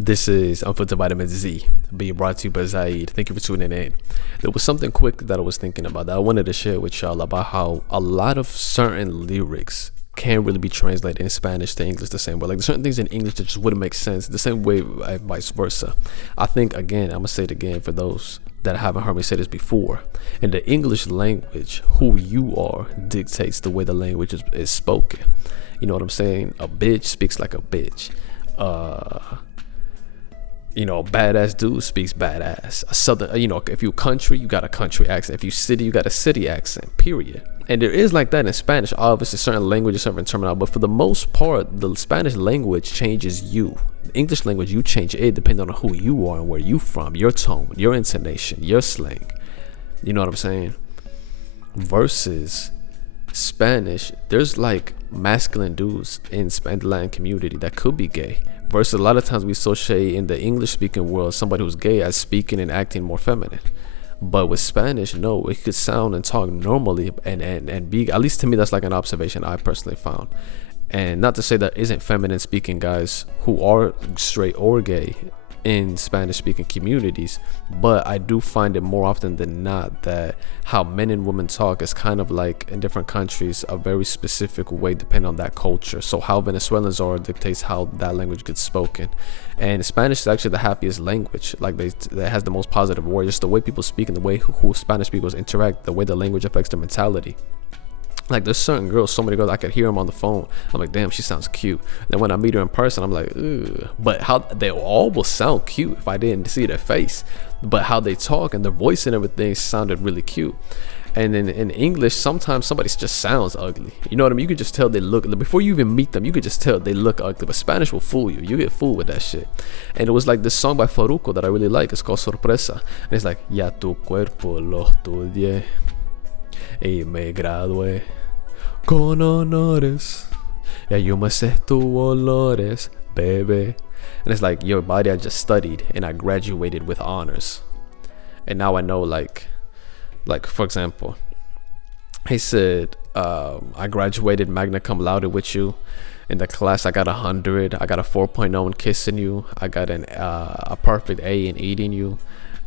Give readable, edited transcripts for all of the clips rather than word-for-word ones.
This is Unfiltered Vitamin Z, being brought to you by Zaid. Thank you for tuning in. There was something quick that I was thinking about that I wanted to share with y'all about how a lot of certain lyrics can't really be translated in Spanish to English the same way. Like, there's certain things in English that just wouldn't make sense the same way, vice versa. I think, again, I'm going to say it again for those that haven't heard me say this before. In the English language, who you are dictates the way the language is spoken. You know what I'm saying? A bitch speaks like a bitch. A badass dude speaks badass. A southern, if you country, you got a country accent. If you city, you got a city accent, period. And there is like that in Spanish. Obviously, certain languages, certain terminology, but for the most part, the Spanish language changes you. The English language, you change it depending on who you are and where you from, your tone, your intonation, your slang. You know what I'm saying? Versus Spanish, there's like masculine dudes in the Latin community that could be gay. Versus a lot of times we associate in the English speaking world somebody who's gay as speaking and acting more feminine. But with Spanish, no, it could sound and talk normally and be, at least to me, that's like an observation I personally found. And not to say that isn't feminine speaking guys who are straight or gay in Spanish speaking communities, but I do find it more often than not that how men and women talk is kind of like in different countries a very specific way depending on that culture. So how Venezuelans are dictates how that language gets spoken. And Spanish is actually the happiest language. Like that has the most positive word. Just the way people speak and the way who Spanish speakers interact, the way the language affects their mentality. Like, there's certain girls, so many girls, I could hear them on the phone. I'm like, damn, she sounds cute. Then when I meet her in person, I'm like, ugh. But how they all will sound cute if I didn't see their face. But how they talk and their voice and everything sounded really cute. And then in English, sometimes somebody just sounds ugly. You know what I mean? You could just tell they look, before you even meet them, you could just tell they look ugly. But Spanish will fool you. You get fooled with that shit. And it was like this song by Farruko that I really like. It's called Sorpresa. And it's like, ya tu cuerpo lo estudié y me gradué con honores, ya yo me sé tu olores, baby. And it's like, your body I just studied and I graduated with honors. And now I know, like for example, he said, I graduated magna cum laude with you. In the class, I got 100. I got a 4.0 in kissing you. I got a perfect A in eating you.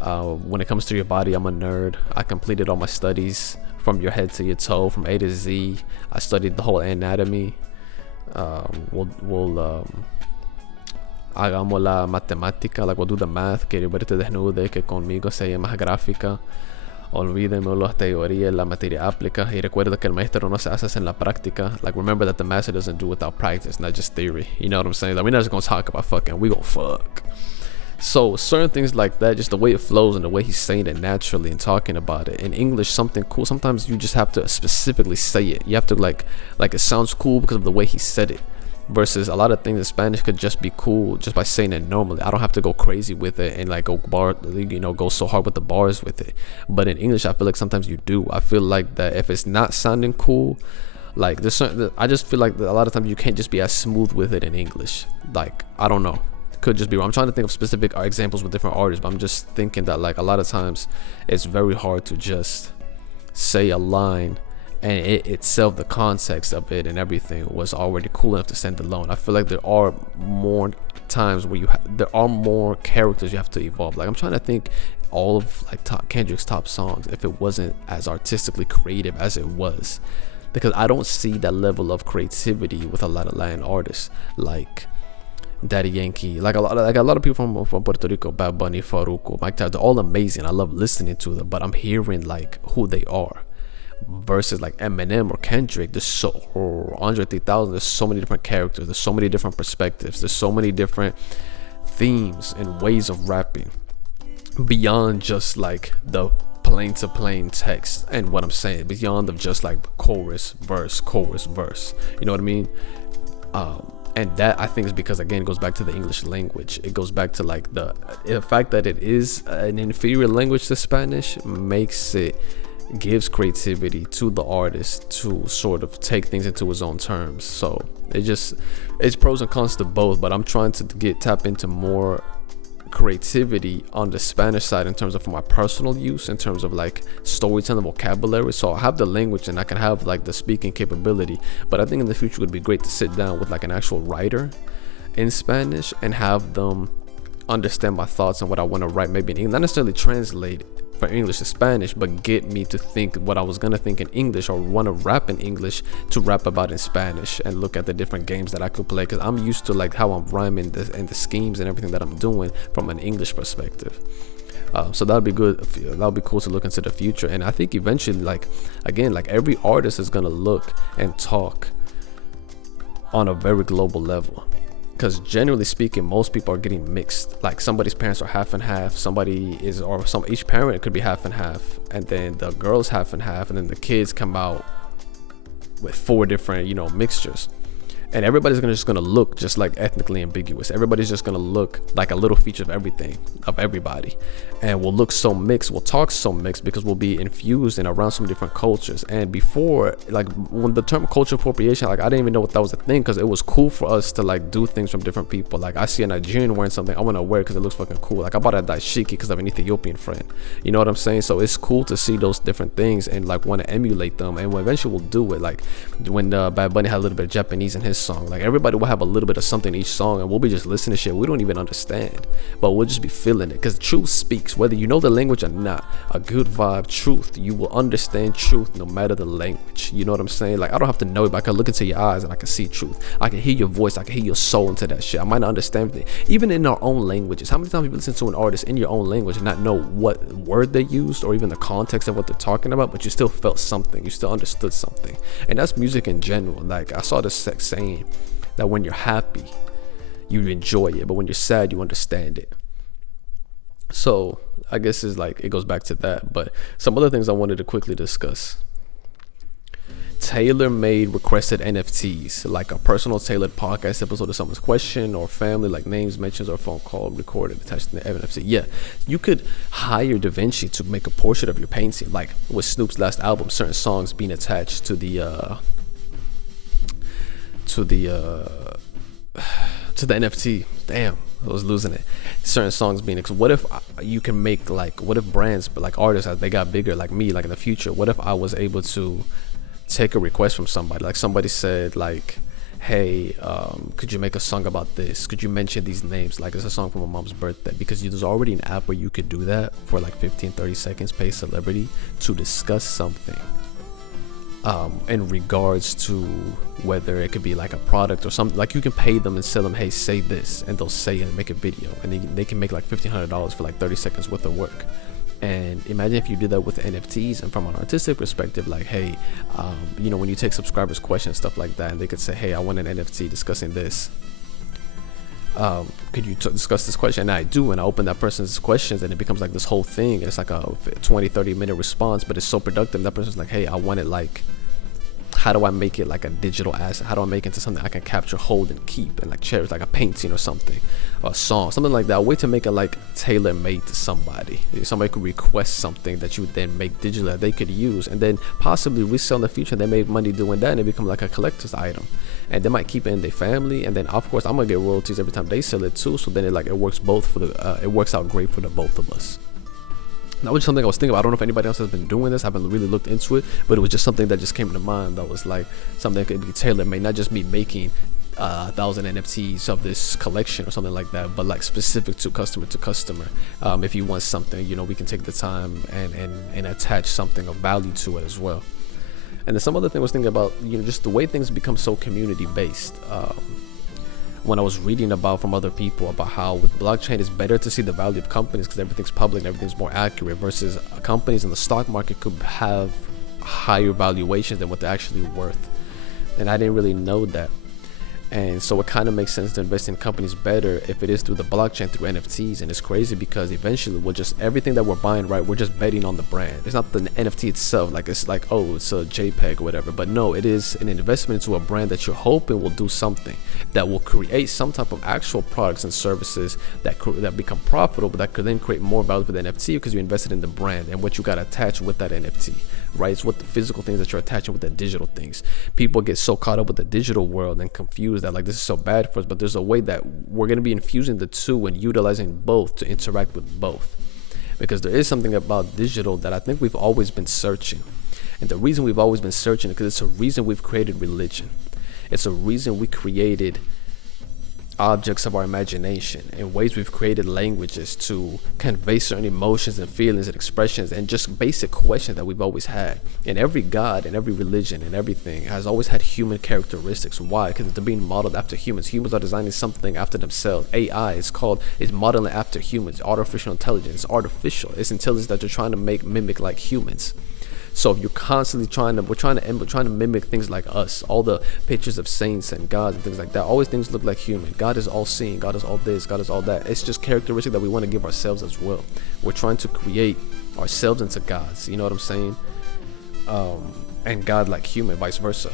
When it comes to your body, I'm a nerd. I completed all my studies from your head to your toe, from A to Z. I studied the whole anatomy. Hagamos la matemática, like we'll do the math. Que verte desnude, que conmigo se llama gráfica. Olvídeme las teorías, la materia aplica. Y recuerda que el maestro no se hace en la práctica. Like, remember that the master doesn't do without practice, not just theory. You know what I'm saying? Like, we're not just gonna talk about fucking, we gonna fuck. So certain things like that, just the way it flows and the way he's saying it naturally and talking about it in English, something cool. Sometimes you just have to specifically say it. You have to like it sounds cool because of the way he said it. Versus a lot of things in Spanish could just be cool just by saying it normally. I don't have to go crazy with it and like go so hard with the bars with it. But in English, I feel like sometimes you do. I feel like that if it's not sounding cool, like there's certain, I just feel like a lot of times you can't just be as smooth with it in English. Like, I don't know. Could just be wrong. I'm trying to think of specific examples with different artists, but I'm just thinking that like a lot of times it's very hard to just say a line and it itself, the context of it and everything was already cool enough to stand alone. I feel like there are more times where there are more characters you have to evolve. Like, I'm trying to think all of like Kendrick's top songs if it wasn't as artistically creative as it was, because I don't see that level of creativity with a lot of Latin artists like Daddy Yankee, like a lot of people from Puerto Rico, Bad Bunny, Farruko, Mike Tyson. They're all amazing. I love listening to them, but I'm hearing like who they are. Versus like Eminem or Kendrick, there's so Andre 3000. There's so many different characters. There's so many different perspectives. There's so many different themes and ways of rapping beyond just like the plain to plain text and what I'm saying. Beyond of just like chorus, verse. You know what I mean? And that, I think, is because, again, it goes back to the English language. It goes back to like the fact that it is an inferior language to Spanish gives creativity to the artist to sort of take things into his own terms. So it's pros and cons to both, but I'm trying to tap into more creativity on the Spanish side in terms of for my personal use, in terms of like storytelling, vocabulary. So I have the language and I can have like the speaking capability, but I think in the future it would be great to sit down with like an actual writer in Spanish and have them understand my thoughts and what I want to write, maybe in English, not necessarily translate from English to Spanish, but get me to think what I was gonna think in English, or want to rap in English to rap about in Spanish, and look at the different games that I could play, because I'm used to like how I'm rhyming and the schemes and everything that I'm doing from an English perspective. So that'll be good. That'll be cool to look into the future. And I think eventually, like again, like every artist is gonna look and talk on a very global level, because generally speaking, most people are getting mixed. Like somebody's parents are half and half, each parent could be half and half, and then the girl's half and half, and then the kids come out with 4 different mixtures. And everybody's just gonna look just like ethnically ambiguous. Everybody's just gonna look like a little feature of everything, of everybody, and we'll look so mixed, we'll talk so mixed, because we'll be infused and around some different cultures. And before, like when the term cultural appropriation, like I didn't even know what that was a thing, because it was cool for us to like do things from different people. Like I see a Nigerian wearing something, I want to wear it because it looks fucking cool. Like I bought a dashiki because I have an Ethiopian friend. You know what I'm saying? So it's cool to see those different things and like want to emulate them. And eventually we'll do it. Like when Bad Bunny had a little bit of Japanese in his song, like everybody will have a little bit of something in each song, and we'll be just listening to shit we don't even understand, but we'll just be feeling it, because truth speaks whether you know the language or not. A good vibe, truth, you will understand truth no matter the language. You know what I'm saying? Like I don't have to know it, but I can look into your eyes and I can see truth. I can hear your voice, I can hear your soul into that shit. I might not understand everything, even in our own languages. How many times you listen to an artist in your own language and not know what word they used or even the context of what they're talking about, but you still felt something, you still understood something? And that's music in general. Like I saw this saying that when you're happy, you enjoy it, but when you're sad, you understand it. So I guess it's like it goes back to that. But some other things I wanted to quickly discuss: tailor-made requested NFTs, like a personal tailored podcast episode of someone's question or family, like names, mentions, or a phone call recorded attached to the NFT. Yeah, you could hire Da Vinci to make a portrait of your painting, like with Snoop's last album, certain songs being attached to the NFT. Damn, I was losing it. Certain songs being, what if you can make like, what if brands, but like artists, as they got bigger, like me, like in the future, what if I was able to take a request from somebody, like somebody said like, hey, could you make a song about this? Could you mention these names? Like it's a song for my mom's birthday, because there's already an app where you could do that for like 15-30 seconds, pay celebrity to discuss something in regards to whether it could be like a product or something. Like you can pay them and sell them, hey, say this, and they'll say it and make a video, and they can make like $1,500 for like 30 seconds worth of work. And imagine if you did that with NFTs, and from an artistic perspective, like, hey, when you take subscribers' questions, stuff like that, and they could say, hey, I want an NFT discussing this. Could you discuss this question? And I do, and I open that person's questions, and it becomes like this whole thing. It's like a 20-30 minute response, but it's so productive. That person's like, hey, I want it like, how do I make it like a digital asset? How do I make it into something I can capture, hold, and keep, and like cherish, like a painting or something, or a song, something like that. A way to make it like tailor-made to somebody. Somebody could request something that you would then make digital that they could use, and then possibly resell in the future. They made money doing that, and it become like a collector's item, and they might keep it in their family. And then of course I'm gonna get royalties every time they sell it too. So then it works both for it works out great for the both of us. That was something I was thinking about. I don't know if anybody else has been doing this. I haven't really looked into it, but it was just something that just came to mind. That was like something that could be tailor-made, not just me making 1,000 NFTs of this collection or something like that, but like specific to customer. If you want something, we can take the time and attach something of value to it as well. And then some other thing I was thinking about, just the way things become so community based. When I was reading about from other people about how with blockchain it's better to see the value of companies because everything's public and everything's more accurate, versus companies in the stock market could have higher valuations than what they're actually worth. And I didn't really know that. And so it kind of makes sense to invest in companies better if it is through the blockchain, through NFTs. And it's crazy because eventually we'll just, everything that we're buying, right, we're just betting on the brand. It's not the NFT itself, like it's like, oh, it's a JPEG or whatever, but no, it is an investment into a brand that you're hoping will do something that will create some type of actual products and services that become profitable, but that could then create more value for the NFT because you invested in the brand and what you got attached with that NFT, right? It's what the physical things that you're attaching with the digital things. People get so caught up with the digital world and confused that like this is so bad for us, but there's a way that we're going to be infusing the two and utilizing both to interact with both, because there is something about digital that I think we've always been searching. And the reason we've always been searching is because it's a reason we've created religion. It's a reason we created objects of our imagination, in ways we've created languages to convey certain emotions and feelings and expressions and just basic questions that we've always had. And every god and every religion and everything has always had human characteristics. Why? Because they're being modeled after humans. Humans are designing something after themselves. AI is modeling after humans. Artificial intelligence, artificial. It's intelligence that they're trying to mimic like humans. So if you're constantly we're trying to mimic things like us, all the pictures of saints and gods and things like that, always things look like human. God is all seeing, God is all this, God is all that. It's just characteristic that we want to give ourselves as well. We're trying to create ourselves into gods, you know what I'm saying? And God like human, vice versa.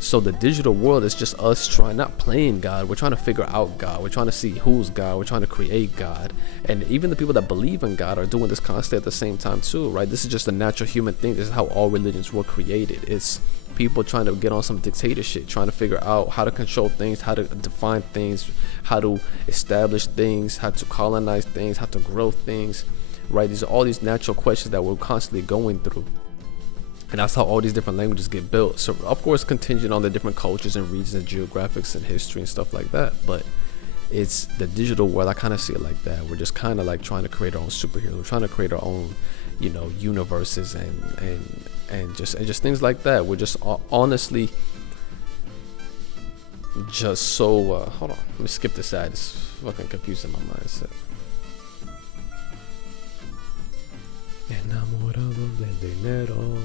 So the digital world is just us not playing God. We're trying to figure out God. We're trying to see who's God. We're trying to create God. And even the people that believe in God are doing this constantly at the same time too, right? This is just a natural human thing. This is how all religions were created. It's people trying to get on some dictatorship, trying to figure out how to control things, how to define things, how to establish things, how to colonize things, how to grow things, right? These are all these natural questions that we're constantly going through. And that's how all these different languages get built. So of course, contingent on the different cultures and regions and geographics and history and stuff like that. But it's the digital world. I kind of see it like that. We're just kind of like trying to create our own superheroes. We're trying to create our own, universes and just things like that. We're just honestly just so. Hold on, let me skip this ad. It's fucking confusing my mindset. Enamorado del dinero.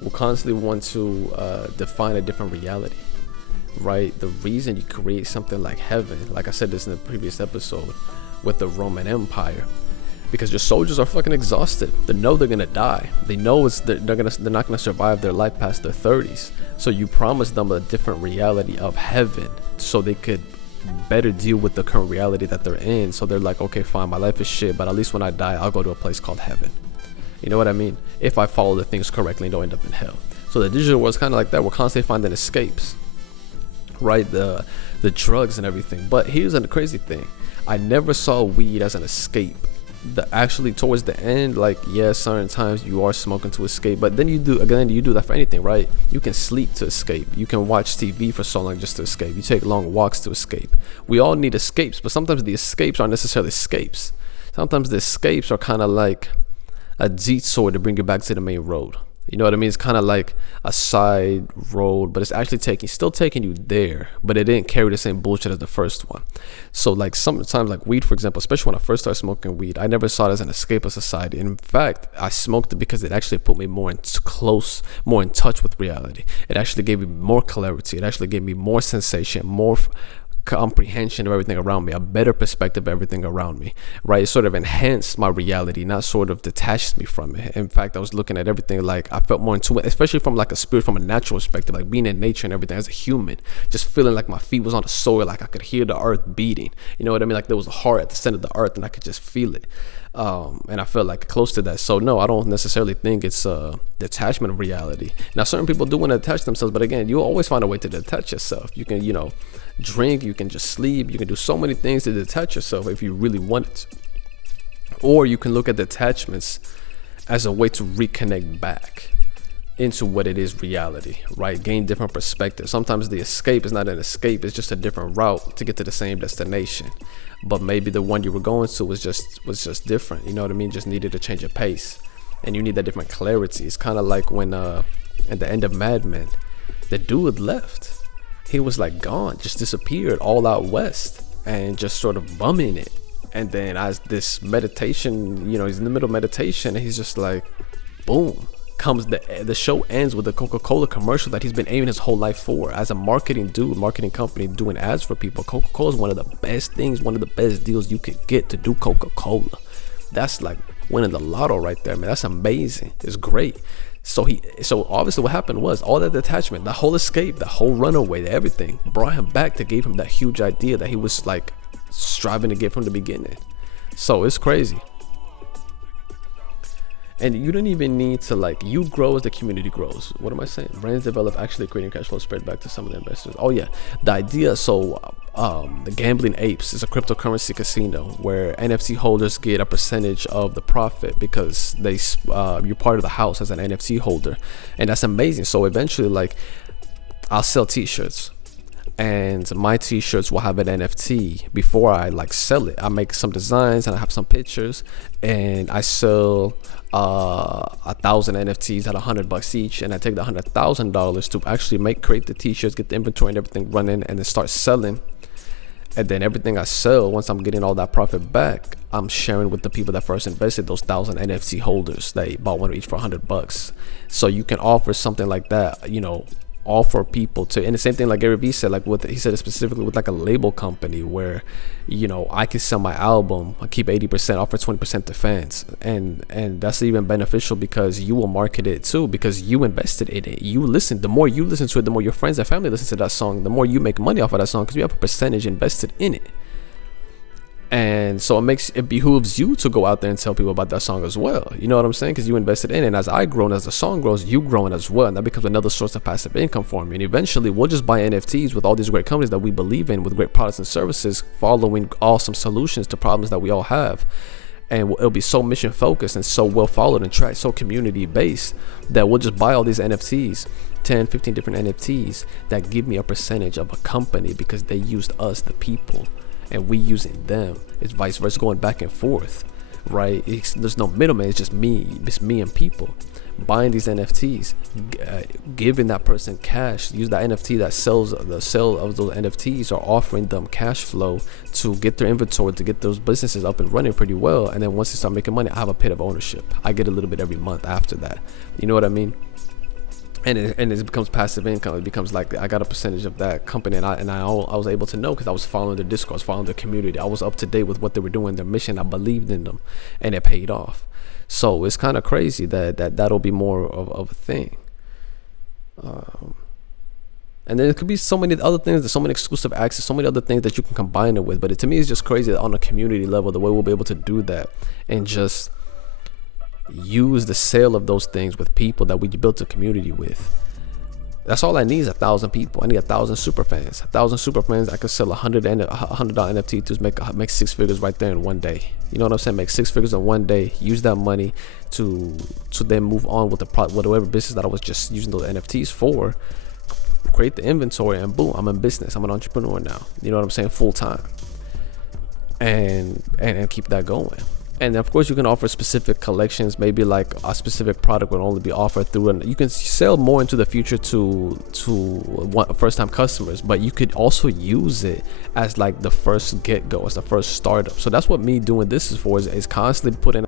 We'll constantly want to define a different reality, right? The reason you create something like heaven, like I said this in the previous episode with the Roman Empire, because your soldiers are fucking exhausted. They know they're gonna die. They know they're not gonna survive their life past their 30s. So you promise them a different reality of heaven, so they could better deal with the current reality that they're in. So they're like, okay, fine, my life is shit, but at least when I die, I'll go to a place called heaven. You know what I mean? If I follow the things correctly and don't end up in hell. So the digital world is kind of like that. We're constantly finding escapes, right? The drugs and everything. But here's the crazy thing. I never saw weed as an escape. Actually towards the end, like, yeah, certain times you are smoking to escape, but then you do that for anything, right? You can sleep to escape. You can watch TV for so long just to escape. You take long walks to escape. We all need escapes, but sometimes the escapes aren't necessarily escapes. Sometimes the escapes are kind of like a detour to bring you back to the main road. You know what I mean? It's kind of like a side road, but it's actually still taking you there, but it didn't carry the same bullshit as the first one. So like sometimes, like weed, for example, especially when I first started smoking weed, I never saw it as an escape of society. In fact, I smoked it because it actually put me more in touch with reality. It actually gave me more clarity. It actually gave me more sensation, more comprehension of everything around me, a better perspective of everything around me, right? It sort of enhanced my reality, not sort of detached me from it. In fact, I was looking at everything like I felt more into it, especially from like from a natural perspective, like being in nature and everything as a human, just feeling like my feet was on the soil, like I could hear the earth beating. You know what I mean? Like there was a heart at the center of the earth and I could just feel it. And I felt like close to that. So no, I don't necessarily think it's a detachment of reality. Now, certain people do want to detach themselves, but again, you'll always find a way to detach yourself. You can, drink, you can just sleep, you can do so many things to detach yourself if you really want it. Or you can look at detachments as a way to reconnect back into what it is reality, right? Gain different perspectives. Sometimes the escape is not an escape, it's just a different route to get to the same destination. But maybe the one you were going to was just different. You know what I mean? Just needed to change your pace. And you need that different clarity. It's kind of like when at the end of Mad Men, the dude left. He was like gone, just disappeared all out west and just sort of bumming it. And then as this meditation, he's in the middle of meditation and he's just like, boom, comes the show ends with a Coca-Cola commercial that he's been aiming his whole life for. As a marketing company doing ads for people, Coca-Cola is one of the best things, one of the best deals you could get to do Coca-Cola. That's like winning the lotto right there, man. That's amazing. It's great. So obviously what happened was all that detachment, the whole escape, the whole runaway, everything brought him back to give him that huge idea that he was like striving to get from the beginning. So it's crazy. And you don't even need to you grow as the community grows. What am I saying? Brands develop, actually creating cash flow spread back to some of the investors. Oh yeah, the idea. So the Gambling Apes is a cryptocurrency casino where NFT holders get a percentage of the profit because you're part of the house as an NFT holder, and that's amazing. So eventually, I'll sell t-shirts, and my t-shirts will have an NFT before I like sell it. I make some designs and I have some pictures, and I sell 1,000 NFTs at $100 each, and I take the $100,000 to actually create the t-shirts, get the inventory and everything running, and then start selling. And then everything I sell, once I'm getting all that profit back, I'm sharing with the people that first invested, those 1,000 NFT holders that bought one each for $100. So you can offer something like that, offer people to, and the same thing like Gary Vee said, like he said it specifically with like a label company where I can sell my album, I keep 80%, offer 20% to fans, and that's even beneficial because you will market it too, because you invested in it. The more you listen to it, the more your friends and family listen to that song, the more you make money off of that song because you have a percentage invested in it. And so it behooves you to go out there and tell people about that song as well. You know what I'm saying? Because you invested in it. And as I grow and as the song grows, you growing as well. And that becomes another source of passive income for me. And eventually we'll just buy NFTs with all these great companies that we believe in, with great products and services, following awesome solutions to problems that we all have. And it'll be so mission focused and so well followed and tracked, so community based, that we'll just buy all these NFTs, 10, 15 different NFTs that give me a percentage of a company because they used us, the people, and we using them. It's vice versa, going back and forth, right? There's no middleman. It's just me and people buying these NFTs, giving that person cash. Use that NFT that sells, the sale of those NFTs, or offering them cash flow to get their inventory, to get those businesses up and running pretty well. And then once they start making money, I have a bit of ownership. I get a little bit every month after that. You know what I mean? And it becomes passive income. It becomes like I got a percentage of that company, and I was able to know because I was following their discourse, following their community. I was up to date with what they were doing, their mission. I believed in them, and it paid off. So it's kind of crazy that'll be more of a thing. And then it could be so many other things. There's so many exclusive access, so many other things that you can combine it with. But to me, it's just crazy that on a community level, the way we'll be able to do that and just use the sale of those things with people that we built a community with. That's all I need is 1,000 people. I need 1,000 super fans. 1,000 super fans. I could sell $100 NFT to make 6 figures right there in one day. You know what I'm saying? Make 6 figures in one day. Use that money to then move on with whatever business that I was just using those NFTs for. Create the inventory, and boom, I'm in business. I'm an entrepreneur now. You know what I'm saying? Full time. And keep that going. And of course, you can offer specific collections. Maybe like a specific product would only be offered through, and you can sell more into the future to first-time customers. But you could also use it as like the first get-go, as the first startup. So that's what me doing this is for, is constantly putting